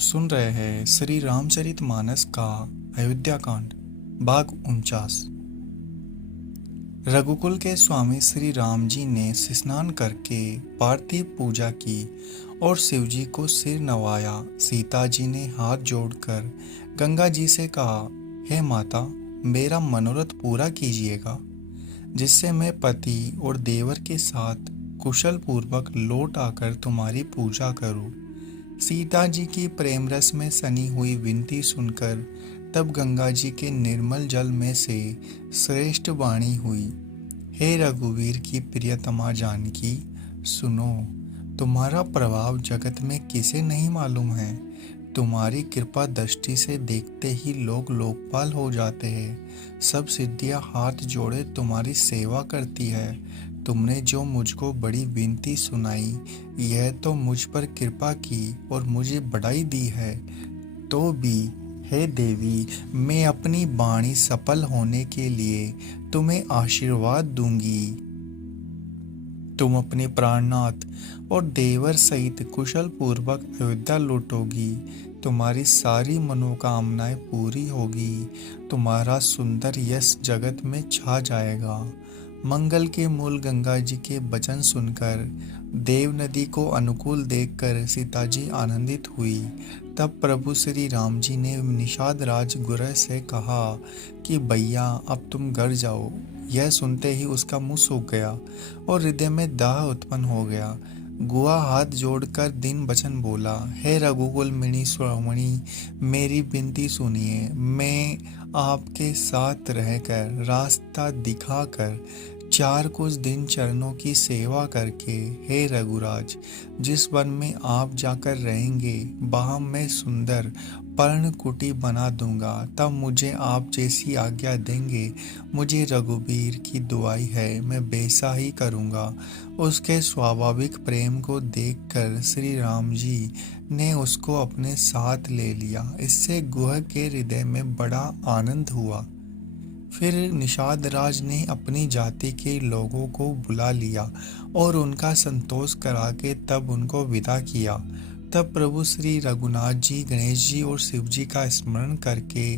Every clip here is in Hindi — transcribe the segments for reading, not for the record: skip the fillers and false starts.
सुन रहे हैं श्री रामचरितमानस का अयोध्या कांड भाग 49। रघुकुल के स्वामी श्री राम जी ने स्नान करके पार्थिव पूजा की और शिवजी को सिर नवाया। सीता जी ने हाथ जोड़कर गंगा जी से कहा, हे माता, मेरा मनोरथ पूरा कीजिएगा, जिससे मैं पति और देवर के साथ कुशल पूर्वक लौट आकर तुम्हारी पूजा करूं। सीता जी की प्रेम रस में सनी हुई विनती सुनकर तब गंगा जी के निर्मल जल में से श्रेष्ठ वाणी हुई, हे रघुवीर की प्रियतमा जानकी, सुनो, तुम्हारा प्रभाव जगत में किसे नहीं मालूम है। तुम्हारी कृपा दृष्टि से देखते ही लोग लोकपाल हो जाते हैं। सब सिद्धियां हाथ जोड़े तुम्हारी सेवा करती है। तुमने जो मुझको बड़ी विनती सुनाई, यह तो मुझ पर कृपा की और मुझे बढ़ाई दी है, तो भी हे देवी, मैं अपनी वाणी सफल होने के लिए तुम्हें आशीर्वाद दूंगी। तुम अपने प्राणनाथ और देवर सहित कुशल पूर्वक अयोध्या लौटोगी। तुम्हारी सारी मनोकामनाएं पूरी होगी। तुम्हारा सुंदर यश जगत में छा जाएगा। मंगल के मूल गंगा जी के वचन सुनकर देव नदी को अनुकूल देखकर सीता जी आनंदित हुई। तब प्रभु श्री राम जी ने निषाद राज गुरु से कहा कि भैया, अब तुम घर जाओ। यह सुनते ही उसका मुंह सूख गया और हृदय में दाह उत्पन्न हो गया। गुहा हाथ जोड़कर दीन वचन बोला, हे रघुकुल मिणी श्रवणी, मेरी विनती सुनिए। मैं आपके साथ रहकर, रास्ता दिखाकर, चार कुछ दिन चरणों की सेवा करके, हे रघुराज, जिस वन में आप जाकर रहेंगे वहां मैं सुंदर पर्णकुटी बना दूंगा। तब मुझे आप जैसी आज्ञा देंगे। मुझे रघुवीर की दुआई है, मैं वैसा ही करूंगा। उसके स्वाभाविक प्रेम को देखकर श्री राम जी ने उसको अपने साथ ले लिया। इससे गुह के हृदय में बड़ा आनंद हुआ। फिर निषाद राज ने अपनी जाति के लोगों को बुला लिया और उनका संतोष करा के तब उनको विदा किया। तब प्रभु श्री रघुनाथ जी, गणेश जी और शिव जी का स्मरण करके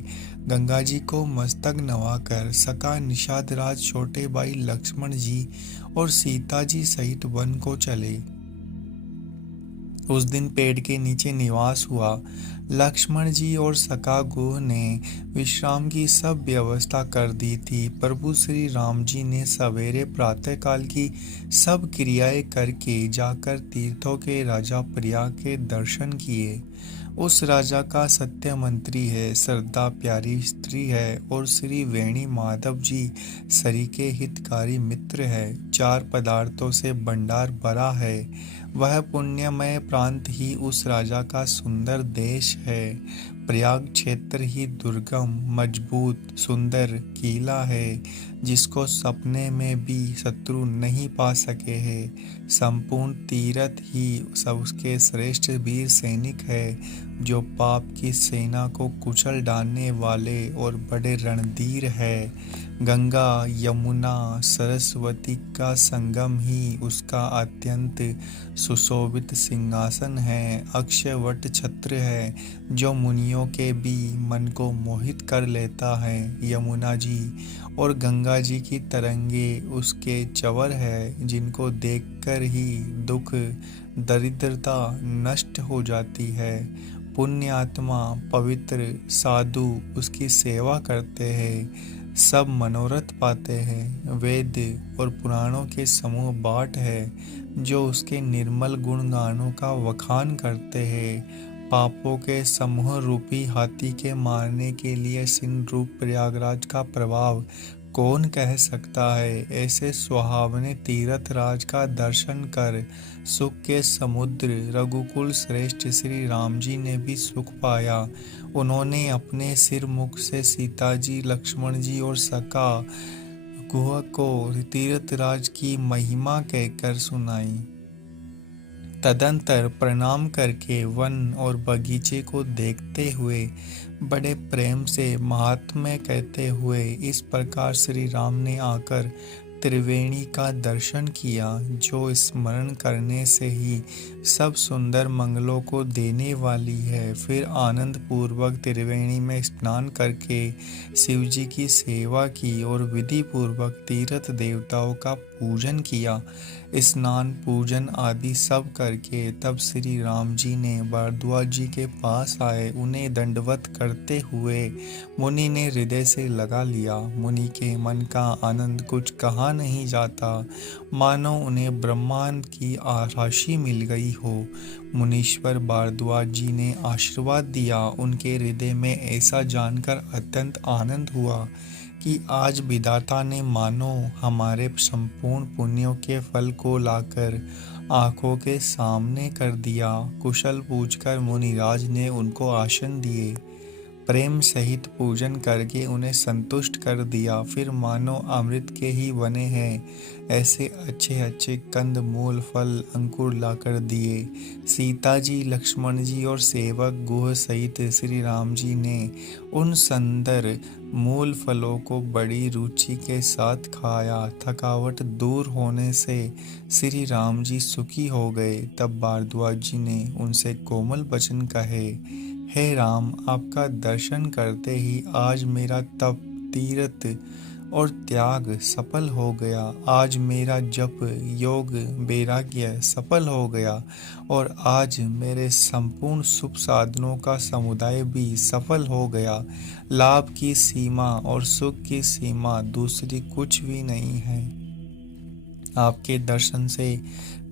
गंगा जी को मस्तक नवाकर सका निषाद राज छोटे भाई लक्ष्मण जी और सीता जी सहित वन को चले। उस दिन पेड़ के नीचे निवास हुआ। लक्ष्मण जी और सका गुह ने विश्राम की सब व्यवस्था कर दी थी। प्रभु श्री राम जी ने सवेरे प्रातःकाल की सब क्रियाएं करके जाकर तीर्थों के राजा प्रयाग के दर्शन किए। उस राजा का सत्य मंत्री है, श्रद्धा प्यारी स्त्री है और श्री वेणी माधव जी सरीके हितकारी मित्र है। चार पदार्थों से भंडार भरा है। वह पुण्यमय प्रांत ही उस राजा का सुंदर देश है। प्रयाग क्षेत्र ही दुर्गम, मजबूत, सुंदर किला है, जिसको सपने में भी शत्रु नहीं पा सके हैं। संपूर्ण तीर्थ ही सब उसके श्रेष्ठ वीर सैनिक है, जो पाप की सेना को कुचल डालने वाले और बड़े रणधीर है। गंगा, यमुना, सरस्वती का संगम ही उसका अत्यंत सुशोभित सिंहासन है। अक्षयवट छत्र है, जो मुनियों के भी मन को मोहित कर लेता है। यमुना जी और गंगा जी की तरंगे उसके चवर है, जिनको देखकर ही दुख, दरिद्रता नष्ट हो जाती है। पुण्य आत्मा, पवित्र साधु उसकी सेवा करते हैं, सब मनोरथ पाते हैं। वेद और पुराणों के समूह बाट है, जो उसके निर्मल गुण गानों का वखान करते हैं। पापों के समूह रूपी हाथी के मारने के लिए सिंह रूप प्रयागराज का प्रभाव कौन कह सकता है। ऐसे सुहावने तीर्थ राज का दर्शन कर सुख के समुद्र रघुकुल श्रेष्ठ श्री राम जी ने भी सुख पाया। उन्होंने अपने सिर मुख से सीता जी, लक्ष्मण जी और सका गुह को तीर्थ राज की महिमा कहकर सुनाई। तदंतर प्रणाम करके वन और बगीचे को देखते हुए बड़े प्रेम से महात्म्य कहते हुए इस प्रकार श्री राम ने आकर त्रिवेणी का दर्शन किया, जो स्मरण करने से ही सब सुंदर मंगलों को देने वाली है। फिर आनंद पूर्वक त्रिवेणी में स्नान करके शिव जी की सेवा की और विधि पूर्वक तीर्थ देवताओं का पूजन किया। स्नान पूजन आदि सब करके तब श्री राम जी ने भारद्वाज जी के पास आए। उन्हें दंडवत करते हुए मुनि ने हृदय से लगा लिया। मुनि के मन का आनंद कुछ कहा नहीं जाता, मानो उन्हें ब्रह्मांड की राशि मिल गई हो। मुनीश्वर भारद्वाज जी ने आशीर्वाद दिया। उनके हृदय में ऐसा जानकर अत्यंत आनंद हुआ कि आज विधाता ने मानो हमारे संपूर्ण पुण्यों के फल को लाकर आंखों के सामने कर दिया। कुशल पूछकर मुनिराज ने उनको आसन दिए। प्रेम सहित पूजन करके उन्हें संतुष्ट कर दिया। फिर मानो अमृत के ही बने हैं ऐसे अच्छे अच्छे कंद मूल फल अंकुर लाकर दिए। सीता जी, लक्ष्मण जी और सेवक गुह सहित श्री राम जी ने उन सुंदर मूल फलों को बड़ी रुचि के साथ खाया। थकावट दूर होने से श्री राम जी सुखी हो गए। तब भारद्वाज जी ने उनसे कोमल वचन कहे, हे राम, आपका दर्शन करते ही आज मेरा तप, तीर्थ और त्याग सफल हो गया। आज मेरा जप, योग, वैराग्य सफल हो गया और आज मेरे संपूर्ण शुभ साधनों का समुदाय भी सफल हो गया। लाभ की सीमा और सुख की सीमा दूसरी कुछ भी नहीं है। आपके दर्शन से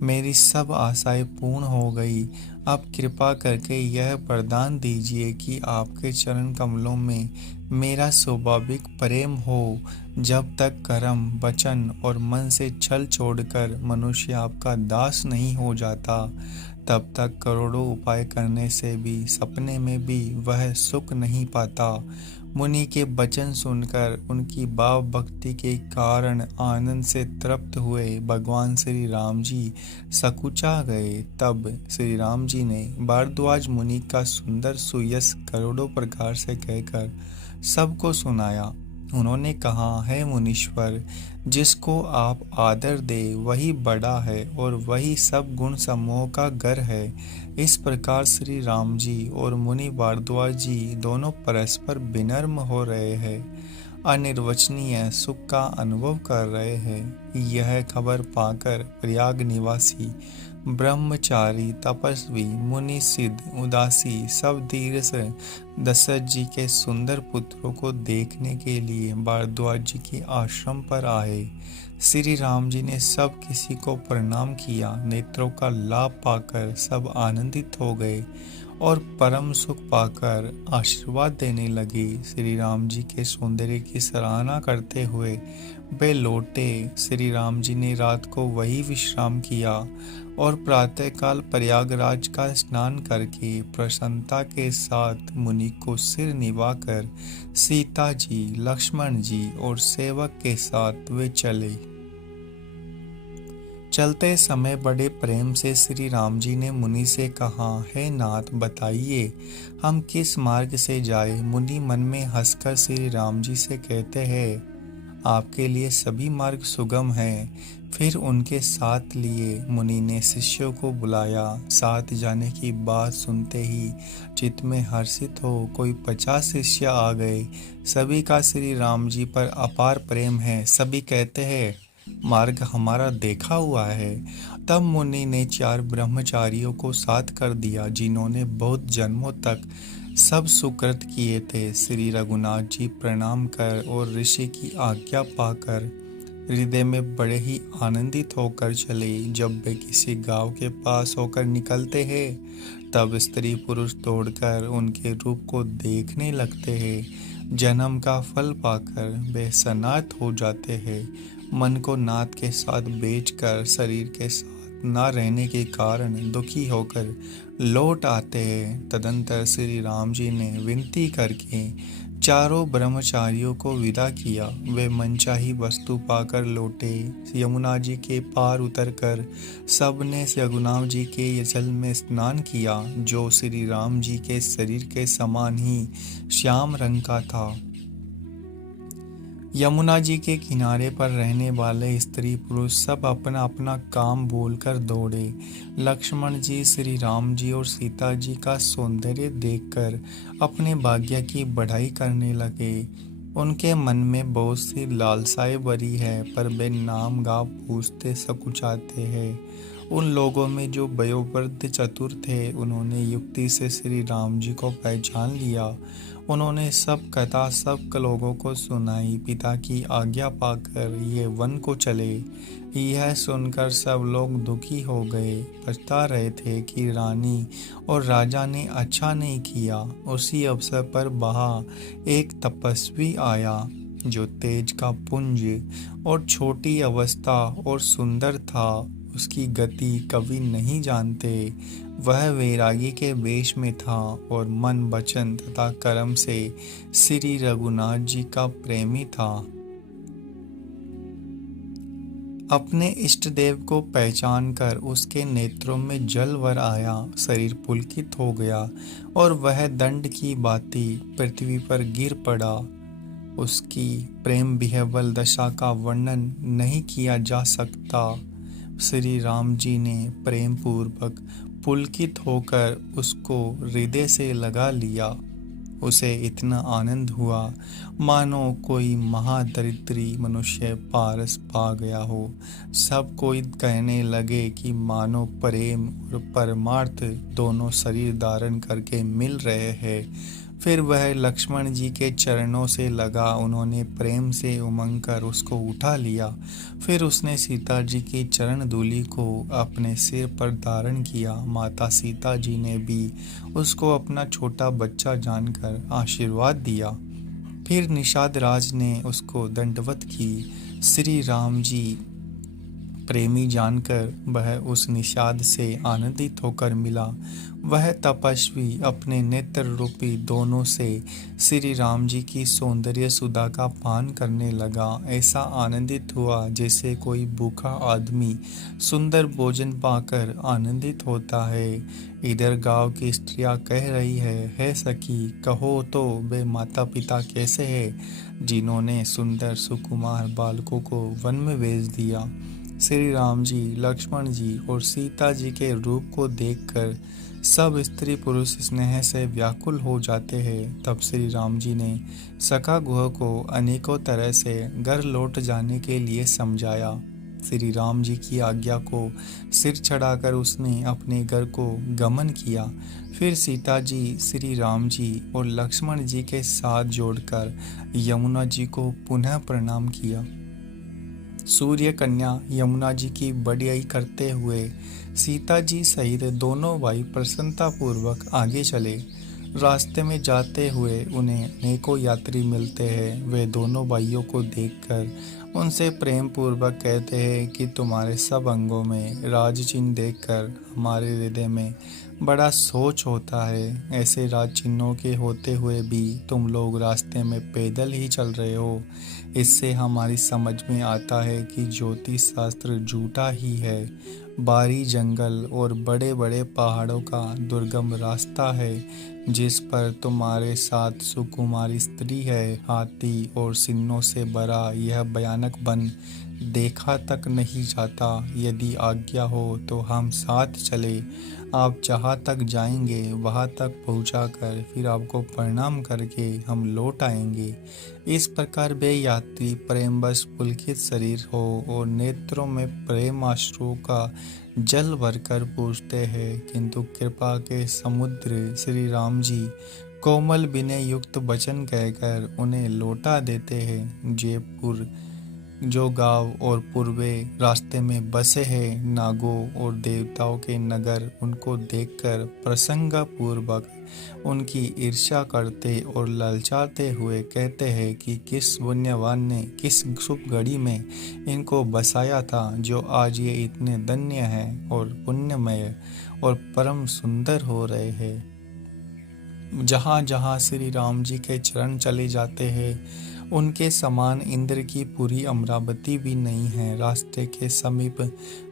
मेरी सब आशाएं पूर्ण हो गई। आप कृपा करके यह वरदान दीजिए कि आपके चरण कमलों में मेरा स्वाभाविक प्रेम हो। जब तक कर्म, वचन और मन से छल छोड़कर मनुष्य आपका दास नहीं हो जाता, तब तक करोड़ों उपाय करने से भी सपने में भी वह सुख नहीं पाता। मुनि के वचन सुनकर उनकी भाव भक्ति के कारण आनंद से तृप्त हुए भगवान श्री राम जी सकुचा गए। तब श्री राम जी ने भारद्वाज मुनि का सुंदर सुयश करोड़ों प्रकार से कहकर सबको सुनाया। उन्होंने कहा, है मुनीश्वर, जिसको आप आदर दे वही बड़ा है और वही सब गुण समूह का घर है। इस प्रकार श्री राम जी और मुनि भारद्वाज जी दोनों परस्पर विनम्र हो रहे हैं, अनिर्वचनीय सुख का अनुभव कर रहे हैं। यह खबर पाकर प्रयाग निवासी ब्रह्मचारी, तपस्वी, मुनि, सिद्ध, उदासी सब धीरे से दशरथ जी के सुंदर पुत्रों को देखने के लिए भारद्वाज जी के आश्रम पर आए। श्री राम जी ने सब किसी को प्रणाम किया। नेत्रों का लाभ पाकर सब आनंदित हो गए और परम सुख पाकर आशीर्वाद देने लगे। श्री राम जी के सौंदर्य की सराहना करते हुए वे लौटे। श्री राम जी ने रात को वही विश्राम किया और प्रातःकाल प्रयागराज का स्नान करके प्रसन्नता के साथ मुनि को सिर निभाकर सीता जी, लक्ष्मण जी और सेवक के साथ वे चले। चलते समय बड़े प्रेम से श्री राम जी ने मुनि से कहा, हे नाथ, बताइए हम किस मार्ग से जाए। मुनि मन में हंसकर श्री राम जी से कहते हैं, आपके लिए सभी मार्ग सुगम हैं। फिर उनके साथ लिए मुनि ने शिष्यों को बुलाया। साथ जाने की बात सुनते ही चित्त में हर्षित हो कोई 50 शिष्य आ गए। सभी का श्री राम जी पर अपार प्रेम है। सभी कहते हैं, मार्ग हमारा देखा हुआ है। तब मुनि ने 4 ब्रह्मचारियों को साथ कर दिया, जिन्होंने बहुत जन्मों तक सब सुकृत किए थे। श्री रघुनाथ जी प्रणाम कर और ऋषि की आज्ञा पाकर हृदय में बड़े ही आनंदित होकर चले। जब वे किसी गांव के पास होकर निकलते हैं, तब स्त्री पुरुष दौड़कर उनके रूप को देखने लगते हैं। जन्म का फल पाकर वे सनाथ हो जाते हैं। मन को नाथ के साथ बेचकर शरीर के साथ न रहने के कारण दुखी होकर लौट आते हैं। तदंतर श्री राम जी ने विनती करके चारों ब्रह्मचारियों को विदा किया। वे मनचाही वस्तु पाकर लौटे। यमुना जी के पार उतरकर सबने यमुना जी के जल में स्नान किया, जो श्री राम जी के शरीर के समान ही श्याम रंग का था। यमुना जी के किनारे पर रहने वाले स्त्री पुरुष सब अपना अपना काम बोलकर दौड़े। लक्ष्मण जी श्री राम जी और सीता जी का सौंदर्य देखकर अपने भाग्य की बढ़ाई करने लगे। उनके मन में बहुत सी लालसाएं भरी है, पर वे नाम गाँव पूछते सकुचाते हैं। उन लोगों में जो वयोवृद्ध चतुर थे, उन्होंने युक्ति से श्री राम जी को पहचान लिया। उन्होंने सब कथा सब लोगों को सुनाई। पिता की आज्ञा पाकर ये वन को चले। यह सुनकर सब लोग दुखी हो गए, पछता रहे थे कि रानी और राजा ने अच्छा नहीं किया। उसी अवसर पर वहाँ एक तपस्वी आया, जो तेज का पुंज और छोटी अवस्था और सुंदर था। उसकी गति कभी नहीं जानते। वह वैरागी के वेश में था और मन वचन तथा कर्म से श्री रघुनाथ जी का प्रेमी था। अपने इष्ट देव को पहचान कर उसके नेत्रों में जल भर आया, शरीर पुलकित हो गया और वह दंड की भांति पृथ्वी पर गिर पड़ा। उसकी प्रेम विह्वल दशा का वर्णन नहीं किया जा सकता। श्री राम जी ने प्रेम पूर्वक पुलकित होकर उसको हृदय से लगा लिया। उसे इतना आनंद हुआ मानो कोई महादरिद्री मनुष्य पारस पा गया हो। सब कोई कहने लगे कि मानो प्रेम और परमार्थ दोनों शरीर धारण करके मिल रहे हैं। फिर वह लक्ष्मण जी के चरणों से लगा। उन्होंने प्रेम से उमंग कर उसको उठा लिया। फिर उसने सीता जी की चरण धूलि को अपने सिर पर धारण किया। माता सीता जी ने भी उसको अपना छोटा बच्चा जानकर आशीर्वाद दिया। फिर निषाद राज ने उसको दंडवत की। श्री राम जी प्रेमी जानकर वह उस निषाद से आनंदित होकर मिला। वह तपस्वी अपने नेत्र रूपी दोनों से श्री राम जी की सौंदर्य सुधा का पान करने लगा। ऐसा आनंदित हुआ जैसे कोई भूखा आदमी सुंदर भोजन पाकर आनंदित होता है। इधर गांव की स्त्रियां कह रही है सखी, कहो तो वे माता पिता कैसे हैं जिन्होंने सुंदर सुकुमार बालकों को वन में भेज दिया। श्री राम जी, लक्ष्मण जी और सीता जी के रूप को देखकर सब स्त्री पुरुष स्नेह से व्याकुल हो जाते हैं। तब श्री राम जी ने सखा गुह को अनेकों तरह से घर लौट जाने के लिए समझाया। श्री राम जी की आज्ञा को सिर चढ़ाकर उसने अपने घर को गमन किया। फिर सीता जी, श्री राम जी और लक्ष्मण जी के साथ जोड़कर यमुना जी को पुनः प्रणाम किया। सूर्य कन्या यमुना जी की बढ़ियाई करते हुए सीता जी सहित दोनों भाई प्रसन्नता पूर्वक आगे चले। रास्ते में जाते हुए उन्हें अनेकों यात्री मिलते हैं। वे दोनों भाइयों को देखकर उनसे प्रेम पूर्वक कहते हैं कि तुम्हारे सब अंगों में राज चिन्ह देखकर हमारे हृदय में बड़ा सोच होता है। ऐसे राज चिन्हों के होते हुए भी तुम लोग रास्ते में पैदल ही चल रहे हो। इससे हमारी समझ में आता है कि ज्योतिष शास्त्र झूठा ही है। बारी जंगल और बड़े बड़े पहाड़ों का दुर्गम रास्ता है जिस पर तुम्हारे साथ सुकुमारी स्त्री है। हाथी और सिन्नों से भरा यह भयानक वन देखा तक नहीं जाता। यदि आज्ञा हो तो हम साथ चले। आप जहाँ तक जाएंगे वहाँ तक पहुँचाकर फिर आपको प्रणाम करके हम लौट आएंगे। इस प्रकार वे यात्री प्रेमवश पुलकित शरीर हो और नेत्रों में प्रेम आश्रुओं का जल भरकर पूछते हैं, किंतु कृपा के समुद्र श्री राम जी कोमल विनय युक्त वचन कहकर उन्हें लौटा देते हैं। जयपुर जो गांव और पूर्वे रास्ते में बसे हैं, नागों और देवताओं के नगर उनको देखकर प्रसंग पूर्वक उनकी ईर्ष्या करते और ललचाते हुए कहते हैं कि किस पुण्यवान ने किस शुभ घड़ी में इनको बसाया था, जो आज ये इतने धन्य हैं और पुण्यमय और परम सुंदर हो रहे हैं। जहाँ जहाँ श्री राम जी के चरण चले जाते हैं उनके समान इंद्र की पूरी अमरावती भी नहीं है। रास्ते के समीप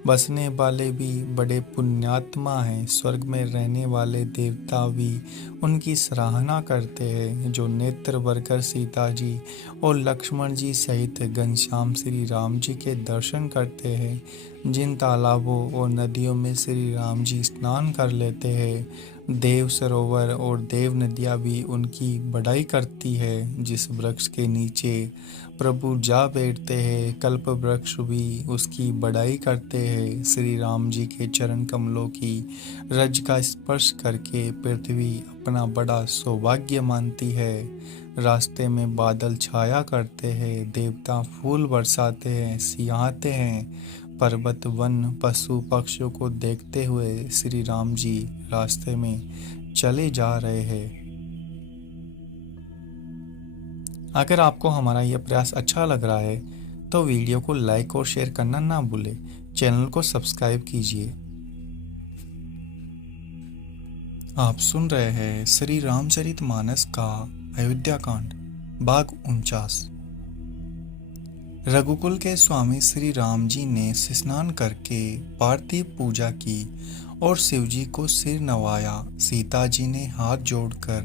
बसने वाले भी बड़े पुण्यात्मा हैं। स्वर्ग में रहने वाले देवता भी उनकी सराहना करते हैं, जो नेत्र भरकर सीता जी और लक्ष्मण जी सहित घनश्याम श्री राम जी के दर्शन करते हैं। जिन तालाबों और नदियों में श्री राम जी स्नान कर लेते हैं, देव सरोवर और देव नदियाँ भी उनकी बड़ाई करती है। जिस वृक्ष के नीचे प्रभु जा बैठते हैं, कल्प वृक्ष भी उसकी बड़ाई करते हैं। श्री राम जी के चरण कमलों की रज का स्पर्श करके पृथ्वी अपना बड़ा सौभाग्य मानती है। रास्ते में बादल छाया करते हैं, देवता फूल बरसाते हैं, सियाते हैं। पर्वत वन पशु पक्षियों को देखते हुए श्री राम जी रास्ते में चले जा रहे हैं। अगर आपको हमारा यह प्रयास अच्छा लग रहा है तो वीडियो को लाइक और शेयर करना ना भूलें। चैनल को सब्सक्राइब कीजिए। आप सुन रहे हैं श्री रामचरितमानस का अयोध्या कांड भाग 49। रघुकुल के स्वामी श्री राम जी ने स्नान करके पार्थिव पूजा की और शिवजी को सिर नवाया। सीता जी ने हाथ जोड़कर